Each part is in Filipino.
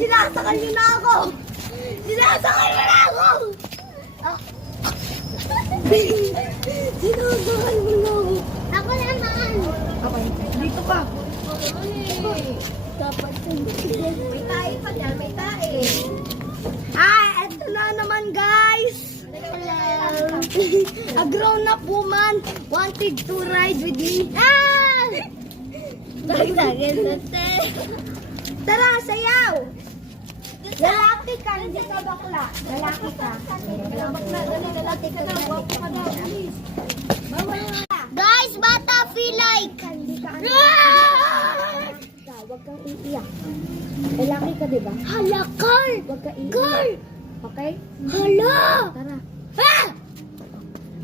Sinasakal niyo na ako! Sinasakal niyo na ako! Sinasakal mo na ako. Ako naman. Okay, dito ka. Dapat may tae pa dyan, may tae. Eto na naman guys. A grown-up woman wanted to ride with me. Tara, sayaw! Lalaki ka, hindi ka bakla. Lalaki ka. Lalaki ka na. Guys, bata feel like. Huwag kang iiyak. Lalaki ka, diba? Hala, Carl! Huwag ka iiyak. Carl! Okay? Hala! Tara.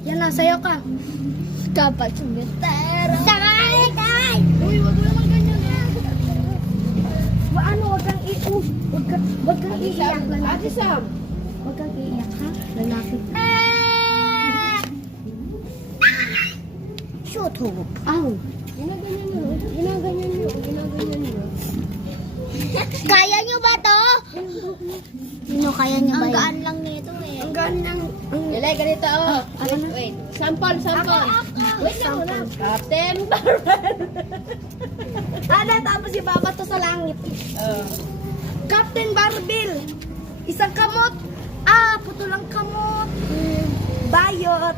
Yan na, sayaw ka. Dapat sumitera. Sakay! Uy, wag mo naman ganyan na. Huwag kang iiyak. Huwag kang iiyak. Ate Sam. Huwag kang iiyak, ha? Lalaki. Shoot hope. Aw. Ginaganyan nyo. Kaya nyo ba to? Kaya nyo ba yun? Ang gaan lang nito eh. Ang gaan lang. Ilay, ganito wait. Sample. Wait lang. Captain Barbell. Tapos ibaba to sa langit. Captain Barbell. Isang kamot. Putulang kamot. Bayot.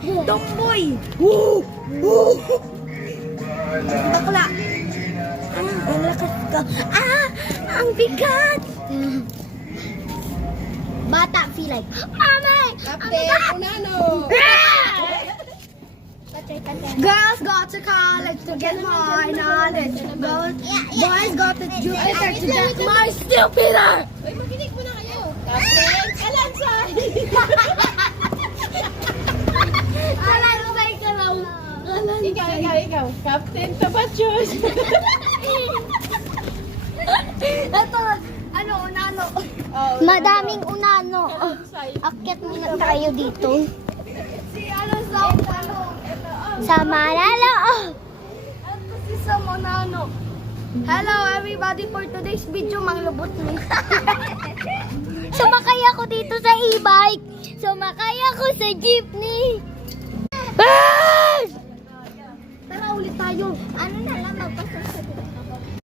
Tomboy. Bakla. Ang lakas ka. Ang bigat. Bata feel like, Mami! Captain Unano. Girls go to college to get more knowledge. Boys go to Jupiter to get more stupider. Uy, makinig muna kayo. Captain Alansay. Alansay ka lang. Ikaw. Captain Tabachos. Ito, unano. Madaming unano. Akyat muna tayo dito. Si Sam, Sa Manalo. Ito si Sam, unano. Hello everybody, for today's video, manglubot mo. Sumakay ako dito sa e-bike. Sumakay ako sa jeepney. Tara ulit tayo. Ano na lang, magpasok sa